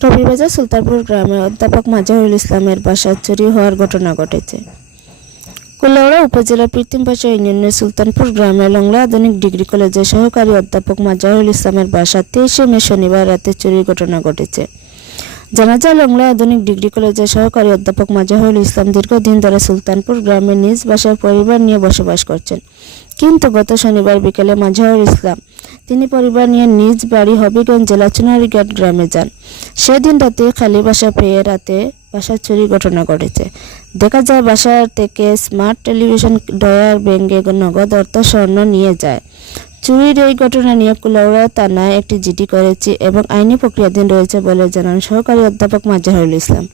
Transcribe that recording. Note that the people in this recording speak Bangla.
টবিবাজার সুলতানপুর গ্রামে অধ্যাপক মাজহারুল ইসলামের বাসা চুরি হওয়ার ঘটনা ঘটেছে। কুলাউড়া উপজেলার পৃথিমপাশা ইউনিয়নের সুলতানপুর গ্রামে লংলা আধুনিক ডিগ্রি কলেজের সহকারী অধ্যাপক মাজহারুল ইসলামের বাসা 23শে মে শনিবার রাতে চুরির ঘটনা ঘটেছে। জানা যায়, লংলা আধুনিক ডিগ্রি কলেজের সহকারী অধ্যাপক মাজহারুল ইসলাম দীর্ঘদিন ধরে সুলতানপুর গ্রামে নিজ বাসায় পরিবার নিয়ে বসবাস করছেন। কিন্তু গত শনিবার বিকেলে মাজহারুল ইসলাম তিনি পরিবার নিয়ে নিজ বাড়ি হবিগঞ্জ জেলা চুনারীঘাট গ্রামে যান। সেদিন রাতে খালি বাসা পেয়ে রাতে বাসার চুরির ঘটনা ঘটেছে। দেখা যায়, বাসা থেকে স্মার্ট টেলিভিশন ড্রয়ার ভেঙে নগদ অর্থ স্বর্ণ নিয়ে যায়। চুরির এই ঘটনা নিয়ে কুলাউড়া থানায় একটি জিডি করেছে এবং আইনি প্রক্রিয়াধীন রয়েছে বলে জানান সহকারী অধ্যাপক মাজহারুল ইসলাম।